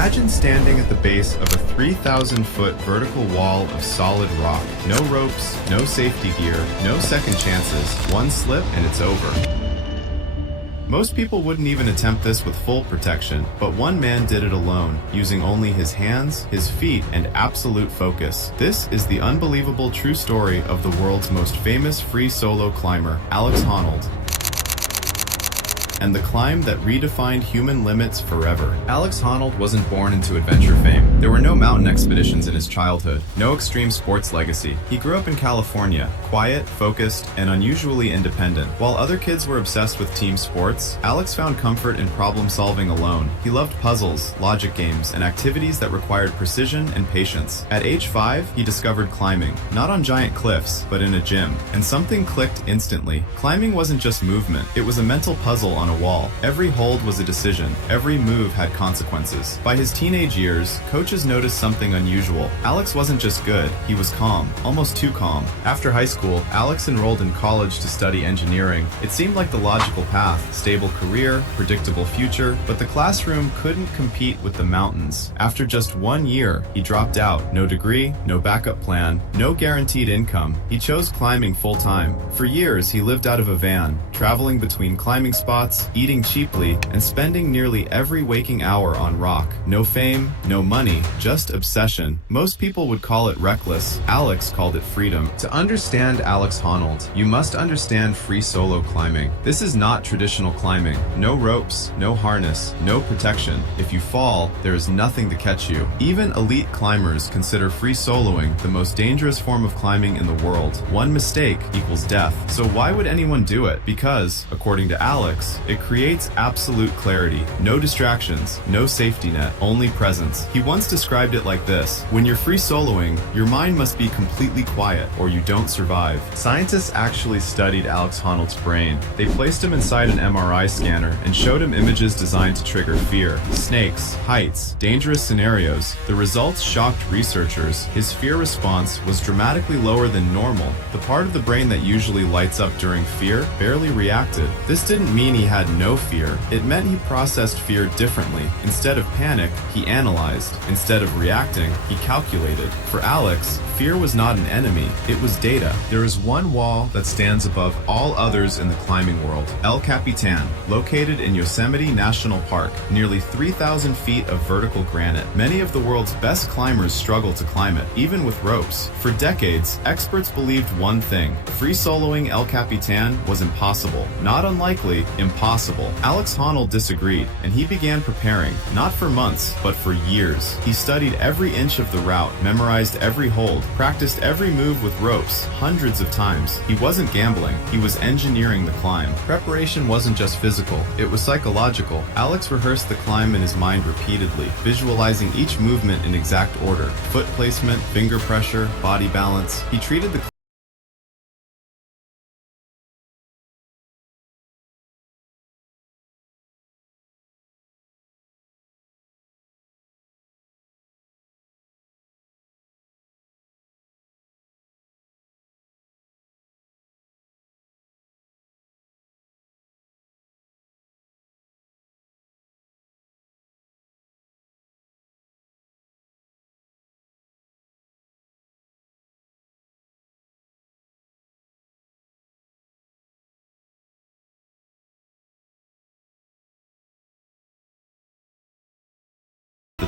Imagine standing at the base of a 3,000-foot vertical wall of solid rock. No ropes, no safety gear, no second chances. One slip and it's over. Most people wouldn't even attempt this with full protection, but one man did it alone, using only his hands, his feet, and absolute focus. This is the unbelievable true story of the world's most famous free solo climber, Alex Honnold, and the climb that redefined human limits forever. Alex Honnold wasn't born into adventure fame. There were no mountain expeditions in his childhood, no extreme sports legacy. He grew up in California, quiet, focused, and unusually independent. While other kids were obsessed with team sports, Alex found comfort in problem-solving alone. He loved puzzles, logic games, and activities that required precision and patience. At age 5, he discovered climbing, not on giant cliffs, but in a gym. And something clicked instantly. Climbing wasn't just movement, it was a mental puzzle on a wall. Every hold was a decision. Every move had consequences. By his teenage years, coaches noticed something unusual. Alex wasn't just good, he was calm, almost too calm. After high school, Alex enrolled in college to study engineering. It seemed like the logical path, stable career, predictable future, but the classroom couldn't compete with the mountains. After just 1 year, he dropped out. No degree, no backup plan, no guaranteed income. He chose climbing full-time. For years, he lived out of a van, traveling between climbing spots, eating cheaply, and spending nearly every waking hour on rock. No fame, no money, just obsession. Most people would call it reckless. Alex called it freedom. To understand Alex Honnold, you must understand free solo climbing. This is not traditional climbing. No ropes, no harness, no protection. If you fall, there is nothing to catch you. Even elite climbers consider free soloing the most dangerous form of climbing in the world. One mistake equals death. So why would anyone do it? Because, according to Alex, it creates absolute clarity. No distractions, no safety net, only presence. He once described it like this: when you're free soloing, your mind must be completely quiet or you don't survive. Scientists actually studied Alex Honnold's brain. They placed him inside an MRI scanner and showed him images designed to trigger fear. Snakes, heights, dangerous scenarios. The results shocked researchers. His fear response was dramatically lower than normal. The part of the brain that usually lights up during fear barely reacted. This didn't mean he had no fear. It meant he processed fear differently. Instead of panic, he analyzed. Instead of reacting, he calculated. For Alex, fear was not an enemy, it was data. There is one wall that stands above all others in the climbing world, El Capitan, located in Yosemite National Park, nearly 3,000 feet of vertical granite. Many of the world's best climbers struggle to climb it, even with ropes. For decades, experts believed one thing: free soloing El Capitan was impossible. Not unlikely, impossible. Alex Honnold disagreed, and he began preparing, not for months, but for years. He studied every inch of the route, memorized every hold, practiced every move with ropes, hundreds of times. He wasn't gambling, he was engineering the climb. Preparation wasn't just physical, it was psychological. Alex rehearsed the climb in his mind repeatedly, visualizing each movement in exact order: foot placement, finger pressure, body balance. He treated the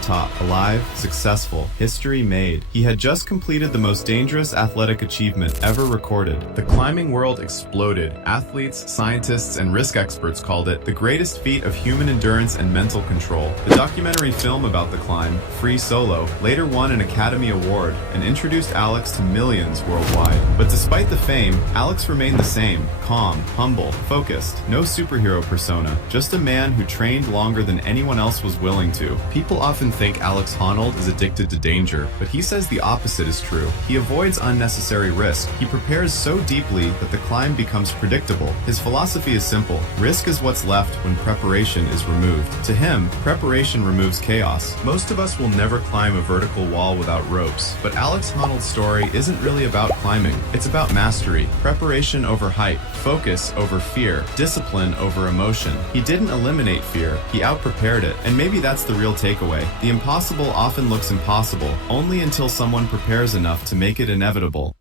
top, alive, successful, history made. He had just completed the most dangerous athletic achievement ever recorded. The climbing world exploded. Athletes, scientists, and risk experts called it the greatest feat of human endurance and mental control. The documentary film about the climb, Free Solo, later won an Academy Award and introduced Alex to millions worldwide. But despite the fame, Alex remained the same: calm, humble, focused. No superhero persona, just a man who trained longer than anyone else was willing to. People often think Alex Honnold is addicted to danger, but he says the opposite is true. He avoids unnecessary risk. He prepares so deeply that the climb becomes predictable. His philosophy is simple: risk is what's left when preparation is removed. To him, preparation removes chaos. Most of us will never climb a vertical wall without ropes, but Alex Honnold's story isn't really about climbing. It's about mastery. Preparation over height, focus over fear, discipline over emotion. He didn't eliminate fear, he out-prepared it, and maybe that's the real takeaway. The impossible often looks impossible only until someone prepares enough to make it inevitable.